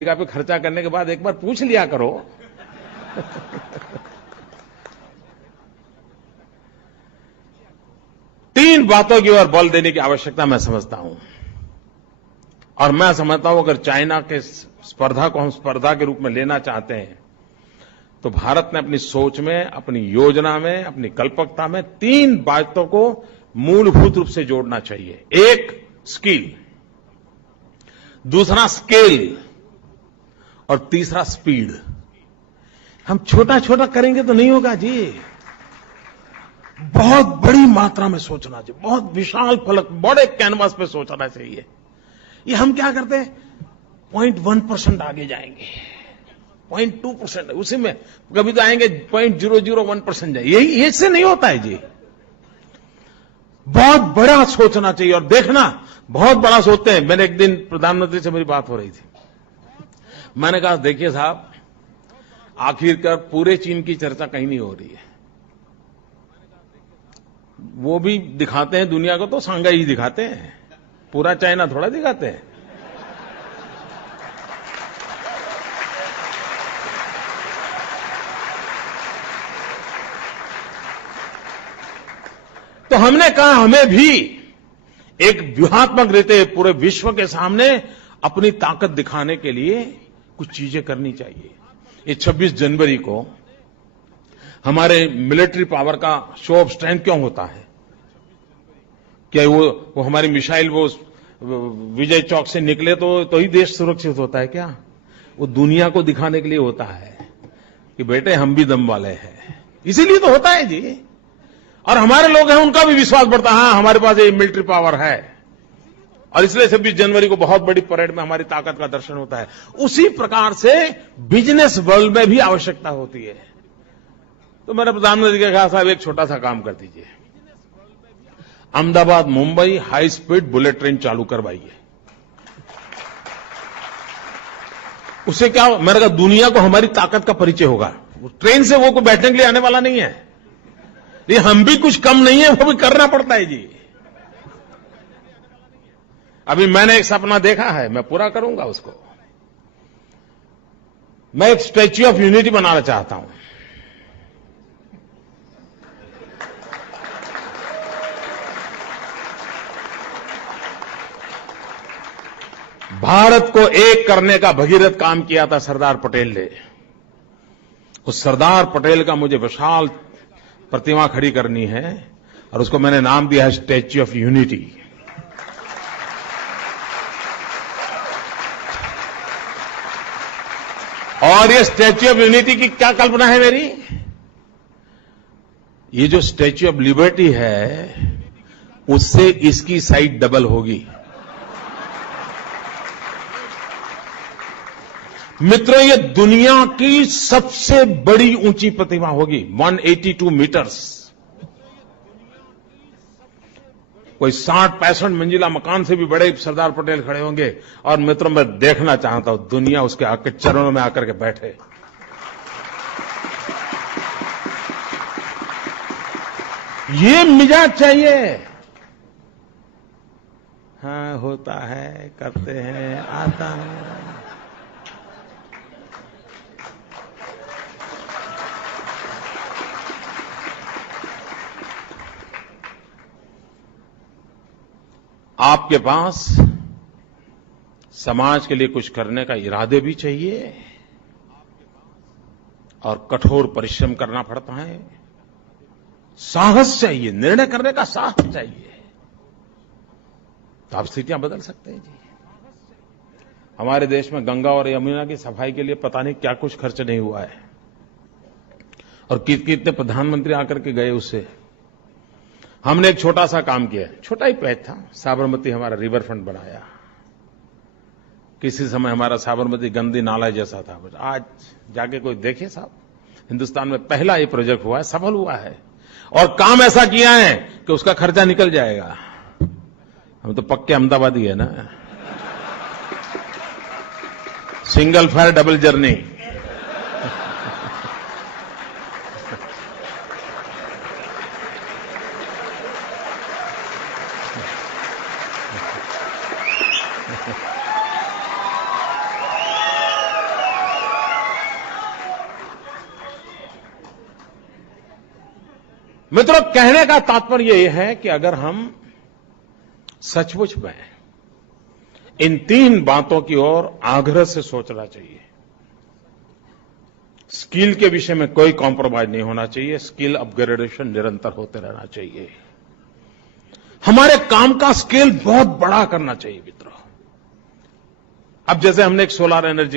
पे खर्चा करने के बाद एक बार पूछ लिया करो। तीन बातों की ओर बल देने की आवश्यकता मैं समझता हूं, और मैं समझता हूं अगर चाइना के स्पर्धा को हम स्पर्धा के रूप में लेना चाहते हैं तो भारत ने अपनी सोच में, अपनी योजना में, अपनी कल्पकता में तीन बातों को मूलभूत रूप से जोड़ना चाहिए। एक स्किल, दूसरा स्केल और तीसरा स्पीड। हम छोटा छोटा करेंगे तो नहीं होगा जी, बहुत बड़ी मात्रा में सोचना चाहिए, बहुत विशाल फलक, बड़े कैनवास पे सोचना चाहिए। ये हम क्या करते हैं, 0.1% आगे जाएंगे, 0.2%, उसी में कभी तो आएंगे 0.001% जाएंगे। यही इससे नहीं होता है जी। बहुत बड़ा सोचना चाहिए और देखना, बहुत बड़ा सोचते हैं। मैंने एक दिन प्रधानमंत्री से मेरी बात हो रही थी, मैंने कहा देखिए साहब, आखिरकार पूरे चीन की चर्चा कहीं नहीं हो रही है। वो भी दिखाते हैं दुनिया को तो शंघाई ही दिखाते हैं, पूरा चाइना थोड़ा दिखाते हैं। तो हमने कहा हमें भी एक व्यूहात्मक रीते पूरे विश्व के सामने अपनी ताकत दिखाने के लिए कुछ चीजें करनी चाहिए। ये 26 जनवरी को हमारे मिलिट्री पावर का शो ऑफ स्ट्रेंथ क्यों होता है? क्या वो हमारी मिसाइल वो विजय चौक से निकले तो ही देश सुरक्षित होता है क्या? वो दुनिया को दिखाने के लिए होता है कि बेटे हम भी दम वाले हैं, इसीलिए तो होता है जी। और हमारे लोग हैं, उनका भी विश्वास बढ़ता है, हाँ हमारे पास ये मिलिट्री पावर है, और इसलिए 26 जनवरी को बहुत बड़ी परेड में हमारी ताकत का दर्शन होता है। उसी प्रकार से बिजनेस वर्ल्ड में भी आवश्यकता होती है। तो मैंने प्रधानमंत्री के कहा साहब एक छोटा सा काम कर दीजिए, Ahmedabad Mumbai high speed bullet train चालू करवाइए। उससे क्या, मैंने कहा दुनिया को हमारी ताकत का परिचय होगा। ट्रेन से वो को बैठने के लिए आने वाला नहीं है, ये हम भी कुछ कम नहीं है, वो भी करना पड़ता है जी। अभी मैंने एक सपना देखा है, मैं पूरा करूंगा उसको। मैं एक स्टैच्यू ऑफ यूनिटी बनाना चाहता हूं। भारत को एक करने का भगीरथ काम किया था सरदार पटेल ने। उस सरदार पटेल का मुझे विशाल प्रतिमा खड़ी करनी है, और उसको मैंने नाम दिया है स्टैच्यू ऑफ यूनिटी। और ये स्टैच्यू ऑफ यूनिटी की क्या कल्पना है मेरी? ये जो स्टैच्यू ऑफ लिबर्टी है, उससे इसकी साइज डबल होगी। मित्रों, ये दुनिया की सबसे बड़ी ऊंची प्रतिमा होगी, 182 मीटर्स। कोई 60-65 मंजिला मकान से भी बड़े सरदार पटेल खड़े होंगे। और मित्रों, मैं देखना चाहता हूं दुनिया उसके आके चरणों में आकर के बैठे। ये मिजाज चाहिए। हाँ होता है, करते हैं, आता है। आपके पास समाज के लिए कुछ करने का इरादे भी चाहिए, और कठोर परिश्रम करना पड़ता है, साहस चाहिए, निर्णय करने का साहस चाहिए, तो आप स्थितियां बदल सकते हैं जी। हमारे देश में गंगा और यमुना की सफाई के लिए पता नहीं क्या कुछ खर्च नहीं हुआ है, और कितने प्रधानमंत्री आकर के गए उससे। हमने एक छोटा सा काम किया, छोटा ही पैच था, साबरमती हमारा रिवर फ्रंट बनाया। किसी समय हमारा साबरमती गंदी नाला जैसा था, आज जाके कोई देखे साहब, हिंदुस्तान में पहला ये प्रोजेक्ट हुआ है, सफल हुआ है, और काम ऐसा किया है कि उसका खर्चा निकल जाएगा। हम तो पक्के अहमदाबादी है ना, सिंगल फायर डबल जर्नी। मित्रों, कहने का तात्पर्य यह है कि अगर हम सचमुच में इन 3 बातों की ओर आग्रह से सोचना चाहिए। स्किल के विषय में कोई कॉम्प्रोमाइज नहीं होना चाहिए। स्किल अपग्रेडेशन निरंतर होते रहना चाहिए। हमारे काम का स्केल बहुत बड़ा करना चाहिए मित्रों। अब जैसे हमने एक सोलर एनर्जी